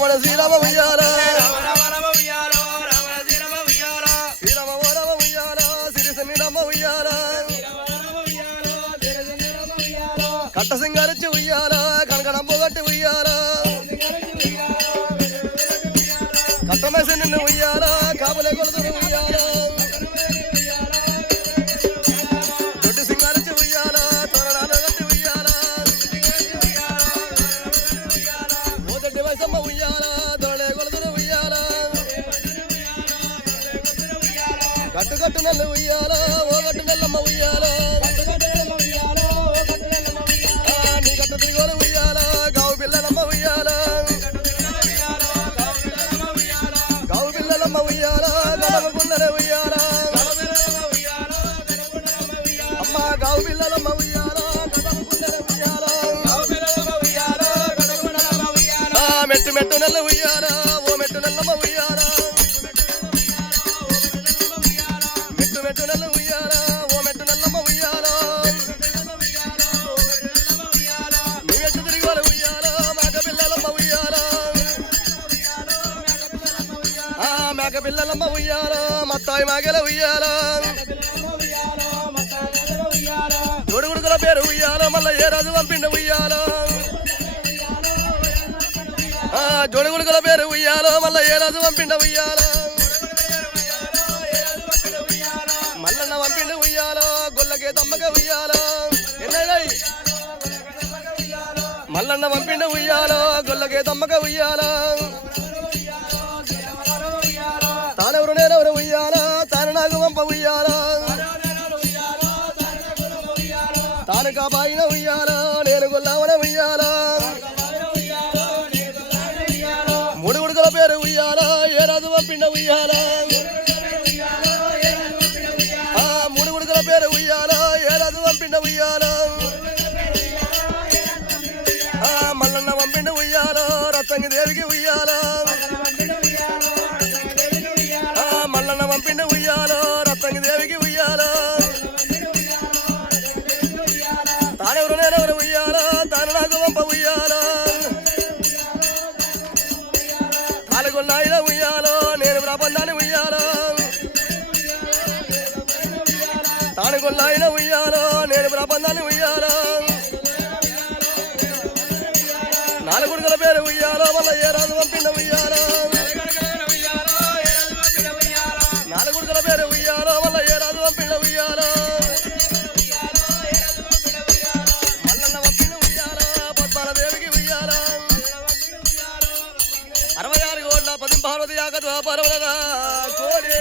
శ్రీరామ ఉయ్యాల కట్ట సింగారచ్చి ఉయ్యాల కనకడంబు గట్టి ఉయ్యాల కట్టమేసి నిన్ను ఉయ్యాల కాపులే కొలుతురు ఉయ్యాల దొడ్డి సింగారచ్చి ఉయ్యాల తోరణాలు గట్టి ఉయ్యాల ఓదొడ్డి వయసమ్మ ఉయ్యాల దొరలే కొలుతురు ఉయ్యాల గట్టు గట్టు నెల్లు ఉయ్యాల ఓ గట్టు నెల్లమ్మ ఉయ్యాల గావు పిల్లలమ్మ ఉయ్యాల గడవకుండలే ఉయ్యాల అమ్మ గావు పిల్లలమ్మ ఉయ్యాల మెట్టు మెట్టు నెల్ల ఉయ్యాల ఓ మెట్టు నెల్లమ్మ ఉయ్యాల మెట్టు మెట్టు నెల్ల ఉయ్యాల ఓ మెట్టు నెల్లమ్మ ఉయ్యాల మేక పిల్లలమ్మ ఉయ్యాల మత్తాయి మాగల ఉయ్యాల జోడుగుడుకుల పేరు ఉయ్యాల మళ్ళా ఏ రాజు పంపిండ ఉయ్యాల జోడుగుడుకుల పేరు ఉయ్యాల మళ్ళా ఏ రాజు పంపిండ ఉయ్యాల మల్లన్న పంపిండ ఉయ్యాల గొల్లకే తమ్మక ఉయ్యాల మల్లన్న పంపిండ ఉయ్యాల గొల్లకే తమ్మక ఉయ్యాల తానెవరు నేనెవరు ఉయ్యాల తాను నాకు పంప ఉయ్యాల తాను కాపాయిన ఉయ్యాల నేను గొల్లవన ఉయ్యాల మూడు గుడుకల పేరు ఉయ్యాల ఏ రాజు పంపిండ ఉయ్యాల మూడు గుడుకల పేరు ఉయ్యాల ఏ రాజు పంపిండ ఉయ్యాల మల్లన్న పంపిండ ఉయ్యాల రత్తంగి దేవికి ఉయ్యాల మల్లన్న పంపిండ ఉయ్యాల రత్తంగి దేవికి ఉయ్యాల తానెవరు నేనెవరు ఉయ్యాల తాను నాకు పంప ఉయ్యాల తాలుగొన్నాయిన ఉయ్యాల నేను ప్రబంధాన్ని ఉయ్యాల తానుగొన్నాయిన ఉయ్యాల నేను ప్రబంధాన్ని ఉయ్యాల నాలుగుడుగల పేరు ఉయ్యాల మళ్ళా ఏ రాజు పంపిండ ఉయ్యాల నాలుగుడుగల పేరు ఉయ్యాల మళ్ళా ఏ రాజు పంపిండ ఉయ్యాల మల్లన్న పంపిండ ఉయ్యాల పద్మాల దేవికి ఉయ్యాల 66 కోట్ల 10 పార్వతి యాక ద్వాపరవలన కోడే